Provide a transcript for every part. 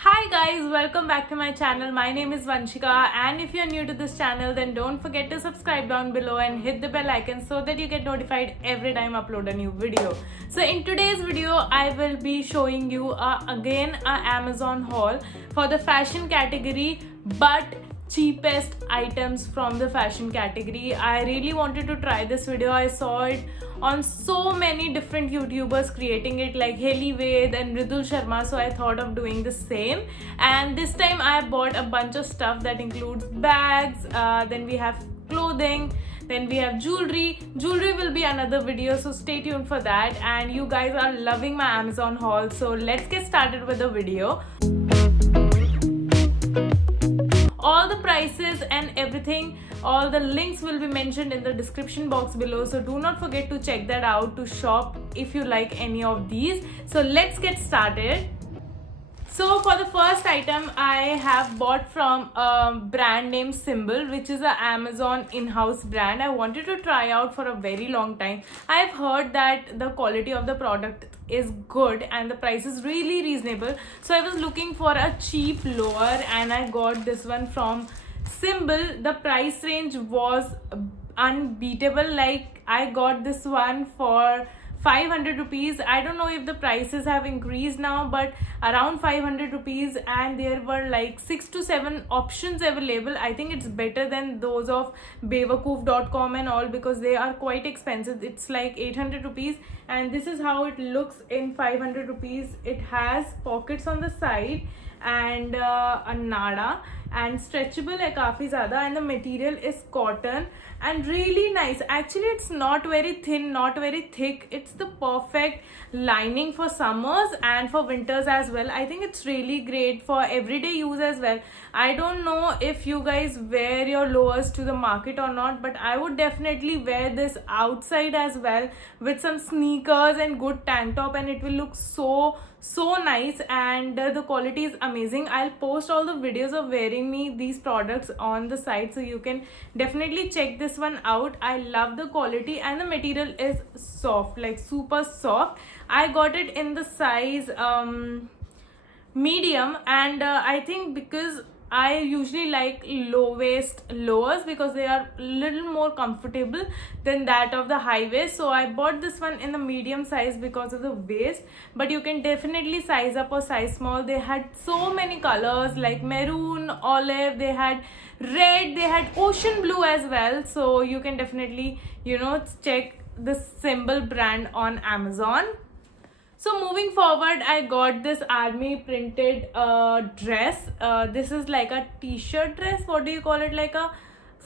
Hi guys, welcome back to my channel. My name is Vanshika, and if you're new to this channel then don't forget to subscribe down below and hit the bell icon so that you get notified every time I upload a new video. So in today's video I will be showing you again a Amazon haul for the fashion category, but cheapest items from the fashion category. I really wanted to try this video. I saw it on so many different YouTubers creating it, like Haley Ved and Ridul Sharma, so I thought of doing the same. And this time I bought a bunch of stuff that includes bags, then we have clothing, then we have jewelry. Jewelry will be another video, so stay tuned for that. And you guys are loving my Amazon haul, so let's get started with the video. All the prices and everything, all the links will be mentioned in the description box below, so do not forget to check that out to shop if you like any of these. So let's get started. So for the first item, I have bought from a brand named Symbol, which is an Amazon in-house brand. I wanted to try out for a very long time. I've heard that the quality of the product is good and the price is really reasonable. So I was looking for a cheap lower and I got this one from Symbol. The price range was unbeatable. Like, I got this one for 500 rupees. I don't know if the prices have increased now, but around 500 rupees, and there were like 6 to 7 options available. I think it's better than those of bewakoof.com and all, because they are quite expensive. It's like 800 rupees, and this is how it looks in 500 rupees. It has pockets on the side and a nada, and stretchable hai काफी ज़्यादा, and the material is cotton and really nice. Actually, it's not very thin, not very thick. It's the perfect lining for summers and for winters as well. I think it's really great for everyday use as well. I don't know if you guys wear your lowers to the market or not, but I would definitely wear this outside as well with some sneakers and good tank top, and it will look so nice. And the quality is amazing. I'll post all the videos of wearing me these products on the site, so you can definitely check this one out. I love the quality, and the material is soft, like super soft. I got it in the size medium, and I think because I usually like low waist lowers because they are little more comfortable than that of the high waist. So I bought this one in the medium size because of the waist, but you can definitely size up or size small. They had so many colors like maroon, olive, they had red, they had ocean blue as well. So you can definitely, check the Symbol brand on Amazon. So moving forward, I got this army printed dress. This is like a t-shirt dress. What do you call it? Like a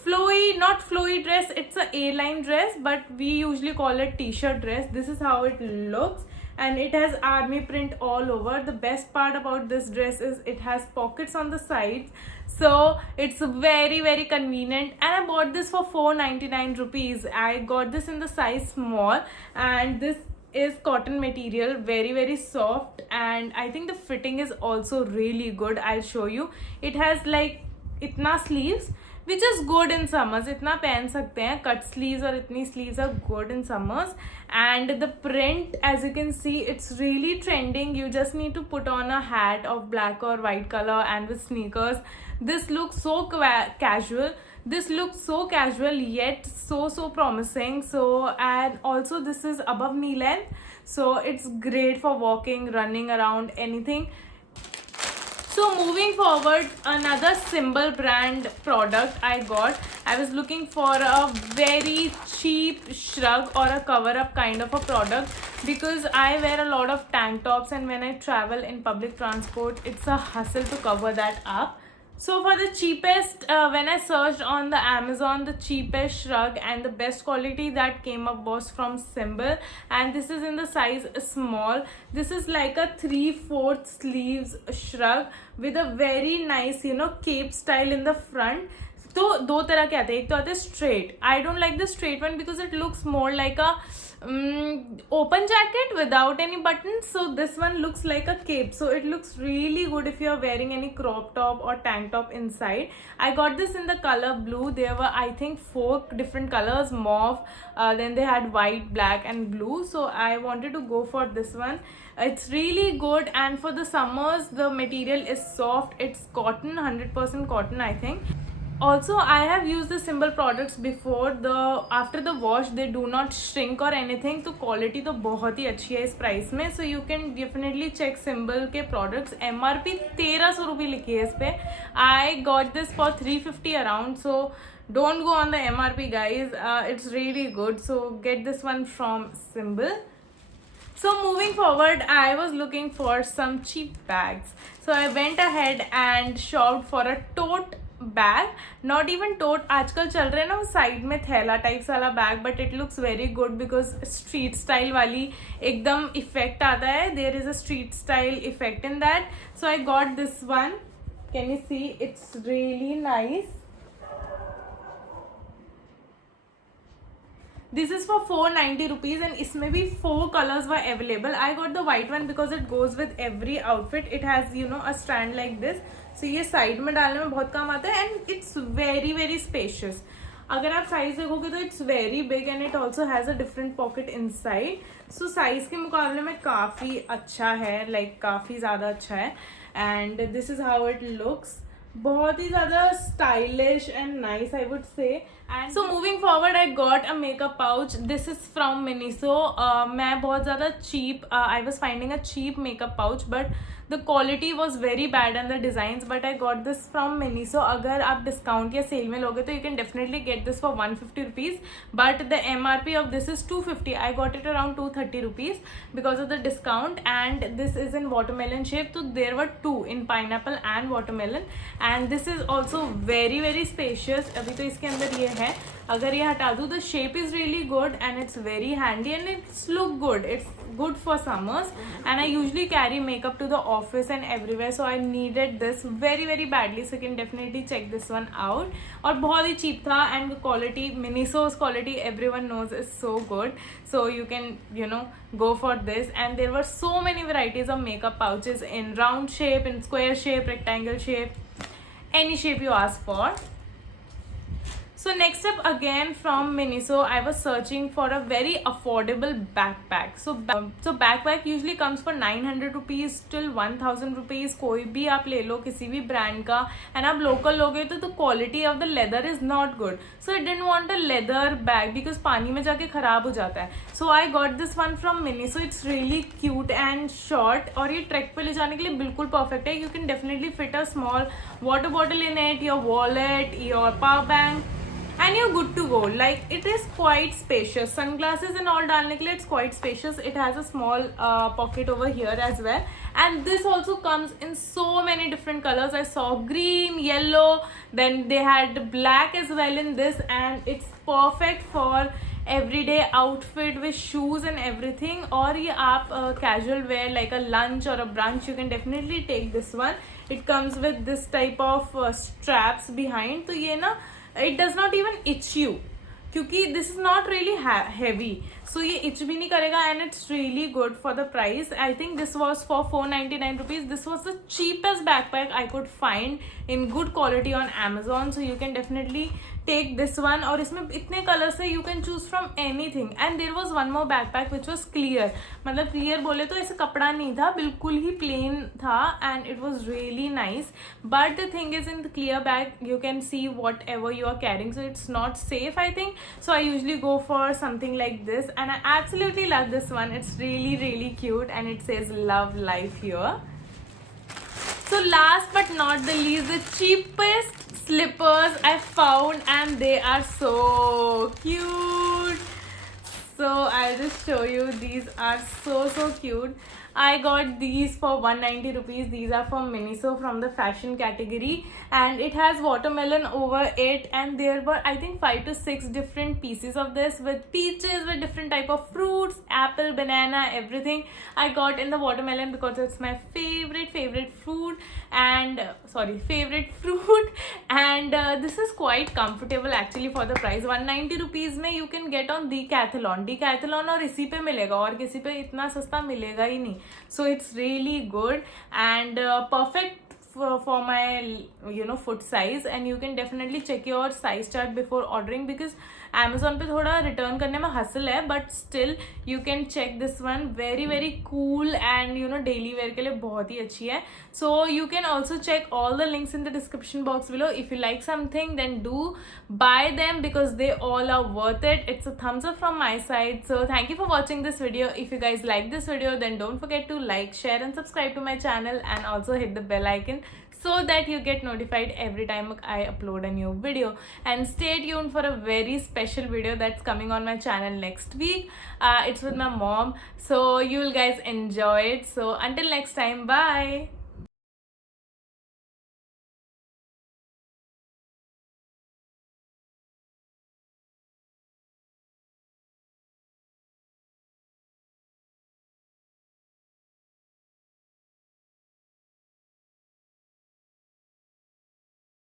flowy, not flowy dress. It's a A-line dress, but we usually call it t-shirt dress. This is how it looks, and it has army print all over. The best part about this dress is it has pockets on the sides, so it's very convenient. And I bought this for 499 rupees. I got this in the size small, and this is cotton material, very soft, and I think the fitting is also really good. I'll show you. It has like itna sleeves, which is good in summers. इतना पहन सकते हैं, cut sleeves और इतनी sleeves are good in summers. And the print, as you can see, it's really trending. You just need to put on a hat of black or white color and with sneakers. This looks so casual. This looks so casual yet so promising. So, and also this is above knee length, so it's great for walking, running around, anything. So moving forward, another Symbol brand product I got. I was looking for a very cheap shrug or a cover up kind of a product, because I wear a lot of tank tops, and when I travel in public transport, it's a hustle to cover that up. So for the cheapest, when I searched on the Amazon, the cheapest shrug and the best quality that came up was from Symbol, and this is in the size small. This is like a 3/4 sleeves shrug with a very nice, cape style in the front. तो दो तरह के आते हैं. एक तो आते हैं straight. I don't like the straight one because it looks more like a open jacket without any buttons. So this one looks like a cape, so it looks really good if you are wearing any crop top or tank top inside. I got this in the color blue. There were, I think, 4 different colors: mauve, then they had white, black and blue. So I wanted to go for this one. It's really good, and for the summers the material is soft. It's cotton, 100% cotton, I think. Also, I have used the Symbol products before. After the wash they do not shrink or anything, तो quality तो बहुत ही अच्छी है इस price में. So you can definitely check Symbol के products. MRP 1300 रुपये लिखी है इस पे. I got this for 350 around. So don't go on the MRP, guys. It's really good. So get this one from Symbol. So moving forward, I was looking for some cheap bags. So I went ahead and shopped for a tote bag. Not even tote, आजकल चल रहे हैं ना वो side में थैला types वाला bag, but it looks very good because street style वाली एकदम इफेक्ट आता है. There is a street style effect in that. So I got this one. Can you see? It's really nice. This is for 490 rupees and इसमें भी 4 colors were available. I got the white one because it goes with every outfit. It has, you know, a stand like this. So ये side में डालने में बहुत काम आता है and it's very very spacious. अगर आप साइज देखोगे तो it's very big and it also has a different pocket inside. So size के मुकाबले में काफ़ी अच्छा है, like काफ़ी ज़्यादा अच्छा है. And this is how it looks. बहुत ही ज़्यादा stylish and nice, I would say. And so moving forward, I got a makeup pouch. This is from Miniso. मैं बहुत ज़्यादा cheap, I was finding a cheap makeup pouch, but the quality was very bad and the designs. But I got this from Miniso. अगर आप discount या sale में लोगे तो you can definitely get this for 150 rupees. But the MRP of this is 250. I got it around 230 rupees because of the discount. And this is in watermelon shape. So there were 2 in pineapple and watermelon. And this is also very very spacious. अभी तो इसके अंदर ये है. अगर ये हटा दूँ, the shape is really good and it's very handy and it's look good. It's good for summers and I usually carry makeup to the office and everywhere, so I needed this very very badly. So you can definitely check this one out. और बहुत ही cheap था and quality, Miniso's quality everyone knows is so good. So you can, you know, go for this. And there were so many varieties of makeup pouches in round shape, in square shape, rectangle shape, any shape you ask for. So next up, again from Miniso, I was searching for a very affordable backpack. So backpack usually comes for 900 rupees till 1000 rupees. कोई भी आप ले लो किसी भी brand का, and आप local लोगे तो the quality of the leather is not good. So I didn't want a leather bag because पानी में जाके खराब हो जाता है. So I got this one from Miniso. It's really cute and short और ये trek पे ले जाने के लिए बिल्कुल perfect है. You can definitely fit a small water bottle in it, your wallet, your power bank, and you're good to go. Like it is quite spacious. Sunglasses and all डालने के लिए it's quite spacious. It has a small pocket over here as well. And this also comes in so many different colors. I saw green, yellow, then they had black as well in this, and it's perfect for everyday outfit with shoes and everything. और ये आप casual wear like a lunch or a brunch, you can definitely take this one. It comes with this type of straps behind. तो ये ना, it does not even itch you क्योंकि this is not really heavy, so ये itch भी नहीं करेगा and it's really good for the price. I think this was for 499 rupees. This was the cheapest backpack I could find in good quality on Amazon, so you can definitely take this one. और इसमें इतने colours है, you can choose from anything. And there was one more backpack which was clear. मतलब clear बोले तो ऐसे कपड़ा नहीं था, बिल्कुल ही plain था and it was really nice. But the thing is, in the clear bag you can see whatever you are carrying, so it's not safe, I think. So I usually go for something like this and I absolutely love this one. It's really really cute and it says love life here. So last but not the least, the cheapest slippers I found, and they are so cute. So I'll just show you. These are so cute. I got these for 190 rupees. These are from Miniso, from the fashion category, and it has watermelon over it. And there were, I think, 5 to 6 different pieces of this with peaches, with different type of fruits, apple, banana, everything. I got in the watermelon because it's my favorite fruit, and favorite fruit. and this is quite comfortable actually for the price. 190 rupees में you can get on Decathlon और इसी पे मिलेगा, और किसी पे इतना सस्ता मिलेगा ही नहीं. So it's really good and perfect for my foot size, and you can definitely check your size chart before ordering, because Amazon पे थोड़ा return करने में hustle है, but still you can check this one. Very very cool and daily wear के लिए बहुत ही अच्छी है. So you can also check all the links in the description box below. If you like something, then do buy them because they all are worth it. It's a thumbs up from my side. So thank you for watching this video. If you guys like this video, then don't forget to like, share and subscribe to my channel, and also hit the bell icon so that you get notified every time I upload a new video. And stay tuned for a very special video that's coming on my channel next week. It's with my mom, so you will guys enjoy it. So until next time, bye.